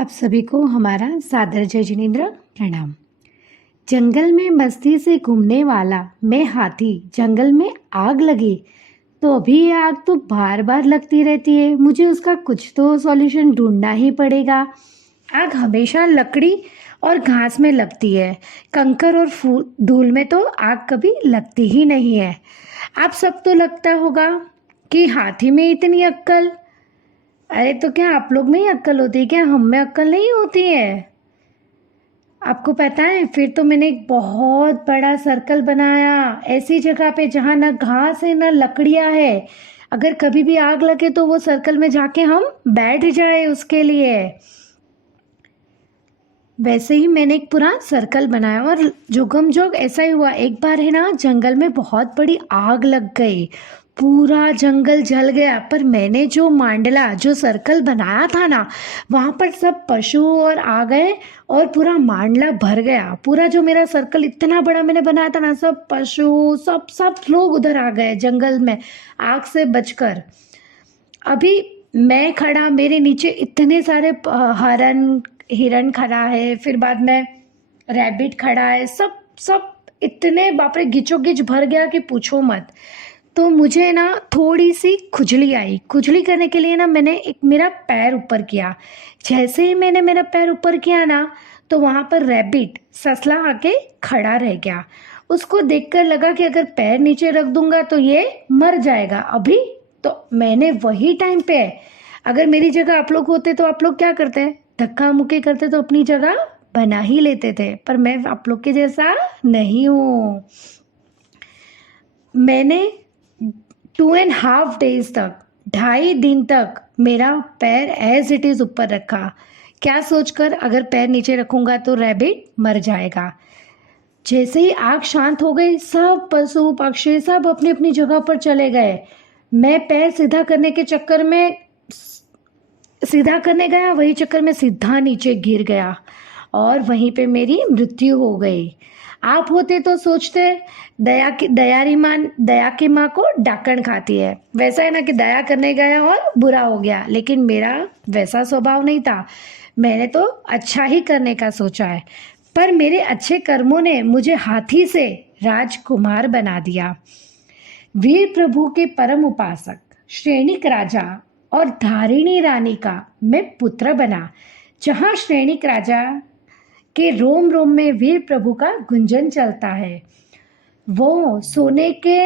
आप सभी को हमारा सादर जय जिनेंद्र प्रणाम। जंगल में मस्ती से घूमने वाला मैं हाथी, जंगल में आग लगी तो अभी ये आग तो बार बार लगती रहती है, मुझे उसका कुछ तो सॉल्यूशन ढूंढना ही पड़ेगा। आग हमेशा लकड़ी और घास में लगती है, कंकर और धूल में तो आग कभी लगती ही नहीं है। आप सब तो लगता होगा कि हाथी में इतनी अक्ल। अरे तो क्या आप लोग में ही अक्ल होती है क्या? हम में अक्ल नहीं होती है? आपको पता है, फिर तो मैंने एक बहुत बड़ा सर्कल बनाया ऐसी जगह पे जहाँ ना घास है ना लकड़ियाँ है। अगर कभी भी आग लगे तो वो सर्कल में जाके हम बैठ जाए उसके लिए। वैसे ही मैंने एक पूरा सर्कल बनाया और जोगम जोग ऐसा ही हुआ। एक बार है ना, जंगल में बहुत बड़ी आग लग गई, पूरा जंगल जल गया। पर मैंने जो मांडला जो सर्कल बनाया था ना, वहाँ पर सब पशु और आ गए और पूरा मांडला भर गया। पूरा जो मेरा सर्कल इतना बड़ा मैंने बनाया था ना, सब पशु सब सब लोग उधर आ गए जंगल में आग से बचकर। अभी मैं खड़ा, मेरे नीचे इतने सारे हिरन खड़ा है, फिर बाद में रैबिट खड़ा है, सब सब इतने बाप रे गिचोगिच भर गया कि पूछो मत। तो मुझे ना थोड़ी सी खुजली आई। खुजली करने के लिए ना मैंने एक मेरा पैर ऊपर किया। जैसे ही मैंने मेरा पैर ऊपर किया ना, तो वहाँ पर रैबिट ससला आके खड़ा रह गया। उसको देखकर लगा कि अगर पैर नीचे रख दूंगा तो ये मर जाएगा अभी। तो मैंने वही टाइम पे, अगर मेरी जगह आप लोग होते तो आप लोग क्या करते? धक्का मुक्की करते तो अपनी जगह बना ही लेते थे। पर मैं आप लोग के जैसा नहीं हूँ। मैंने 2.5 डेज तक, 2.5 दिन तक मेरा पैर एज इट इज़ ऊपर रखा। क्या सोचकर? अगर पैर नीचे रखूंगा तो रैबिट मर जाएगा। जैसे ही आग शांत हो गई, सब पशु पक्षी सब अपनी अपनी जगह पर चले गए। मैं पैर सीधा करने के चक्कर में सीधा करने गया, वही चक्कर में सीधा नीचे गिर गया और वहीं पे मेरी मृत्यु हो गई। आप होते तो सोचते दया की माँ को डाकण खाती है। वैसा है ना कि दया करने गया और बुरा हो गया, लेकिन मेरा वैसा स्वभाव नहीं था। मैंने तो अच्छा ही करने का सोचा है। पर मेरे अच्छे कर्मों ने मुझे हाथी से राजकुमार बना दिया। वीर प्रभु के परम उपासक, श्रेणिक राजा और धारिणी रानी का मैं पुत्र बना। जहाँ श्रेणिक राजा के रोम रोम में वीर प्रभु का गुंजन चलता है, वो सोने के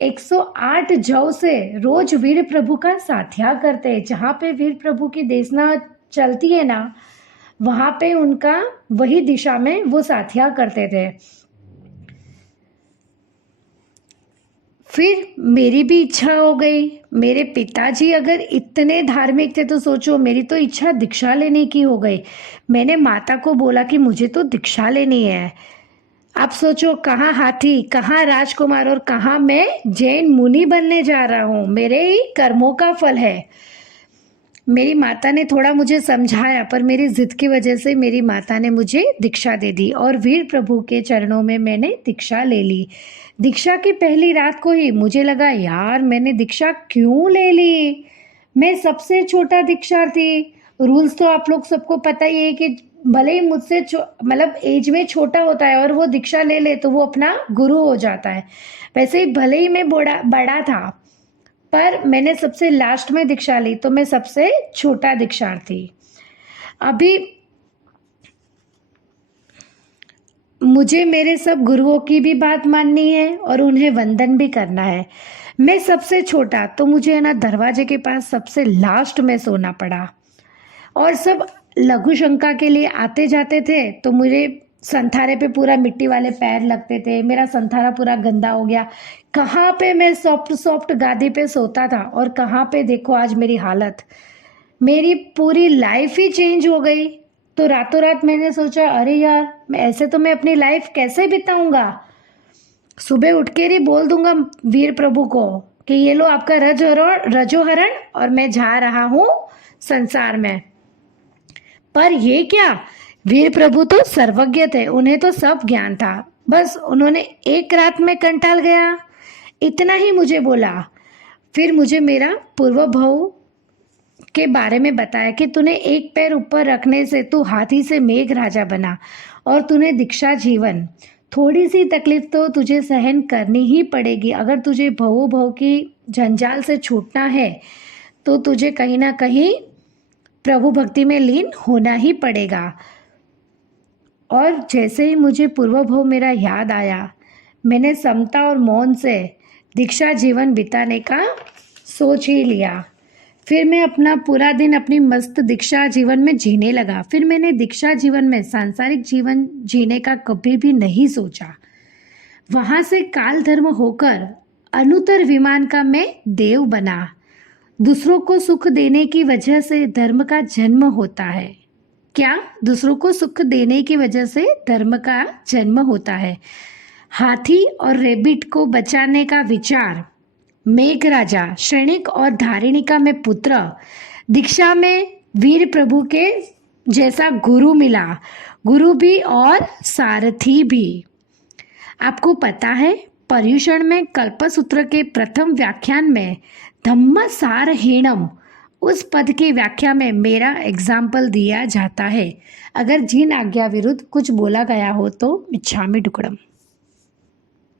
108 जौ से रोज वीर प्रभु का साथिया करते हैं। जहाँ पे वीर प्रभु की देशना चलती है ना, वहाँ पे उनका वही दिशा में वो साथिया करते थे। फिर मेरी भी इच्छा हो गई। मेरे पिताजी अगर इतने धार्मिक थे तो सोचो, मेरी तो इच्छा दीक्षा लेने की हो गई। मैंने माता को बोला कि मुझे तो दीक्षा लेनी है। आप सोचो, कहाँ हाथी, कहाँ राजकुमार और कहाँ मैं जैन मुनि बनने जा रहा हूँ। मेरे ही कर्मों का फल है। मेरी माता ने थोड़ा मुझे समझाया, पर मेरी जिद की वजह से मेरी माता ने मुझे दीक्षा दे दी और वीर प्रभु के चरणों में मैंने दीक्षा ले ली। दीक्षा की पहली रात को ही मुझे लगा, यार मैंने दीक्षा क्यों ले ली? मैं सबसे छोटा दीक्षार्थी। रूल्स तो आप लोग सबको पता ही है कि भले ही मुझसे मतलब एज में छोटा होता है और वो दीक्षा ले ले तो वो अपना गुरु हो जाता है। वैसे ही भले ही मैं बड़ा था, पर मैंने सबसे लास्ट में दीक्षा ली तो मैं सबसे छोटा दीक्षार्थी। अभी मुझे मेरे सब गुरुओं की भी बात माननी है और उन्हें वंदन भी करना है। मैं सबसे छोटा, तो मुझे है ना दरवाजे के पास सबसे लास्ट में सोना पड़ा। और सब लघु शंका के लिए आते जाते थे तो मुझे संथारे पे पूरा मिट्टी वाले पैर लगते थे। मेरा संथारा पूरा गंदा हो गया। कहाँ पे मैं सॉफ्ट सॉफ्ट गादी पे सोता था और कहाँ पे देखो आज मेरी हालत। मेरी पूरी लाइफ ही चेंज हो गई। तो रातों रात मैंने सोचा, अरे यार मैं ऐसे तो मैं अपनी लाइफ कैसे बिताऊंगा। सुबह उठ के ही बोल दूंगा वीर प्रभु को कि ये लो आपका रजोहरण और मैं जा रहा हूँ संसार में। पर ये क्या, वीर प्रभु तो सर्वज्ञ थे, उन्हें तो सब ज्ञान था। बस उन्होंने एक रात में कंटाल गया, इतना ही मुझे बोला। फिर मुझे मेरा पूर्व भाव के बारे में बताया कि तूने एक पैर ऊपर रखने से तू हाथी से मेघ राजा बना और तूने दीक्षा जीवन। थोड़ी सी तकलीफ तो तुझे सहन करनी ही पड़ेगी। अगर तुझे भवो भव की जंजाल से छूटना है तो तुझे कहीं ना कहीं प्रभु भक्ति में लीन होना ही पड़ेगा। और जैसे ही मुझे पूर्व भव मेरा याद आया, मैंने समता और मौन से दीक्षा जीवन बिताने का सोच ही लिया। फिर मैं अपना पूरा दिन अपनी मस्त दीक्षा जीवन में जीने लगा। फिर मैंने दीक्षा जीवन में सांसारिक जीवन जीने का कभी भी नहीं सोचा। वहाँ से काल धर्म होकर अनुत्तर विमान का मैं देव बना। दूसरों को सुख देने की वजह से धर्म का जन्म होता है। क्या? दूसरों को सुख देने की वजह से धर्म का जन्म होता है। हाथी और रेबिट को बचाने का विचार, मेघराजा, क्षणिक और धारिणिका में पुत्र, दीक्षा में वीर प्रभु के जैसा गुरु मिला, गुरु भी और सारथी भी। आपको पता है, पर्युषण में कल्पसूत्र के प्रथम व्याख्यान में धम्म सारहेणम उस पद की व्याख्या में मेरा एग्जाम्पल दिया जाता है। अगर जिन आज्ञा विरुद्ध कुछ बोला गया हो तो मिच्छामि दुक्कडम।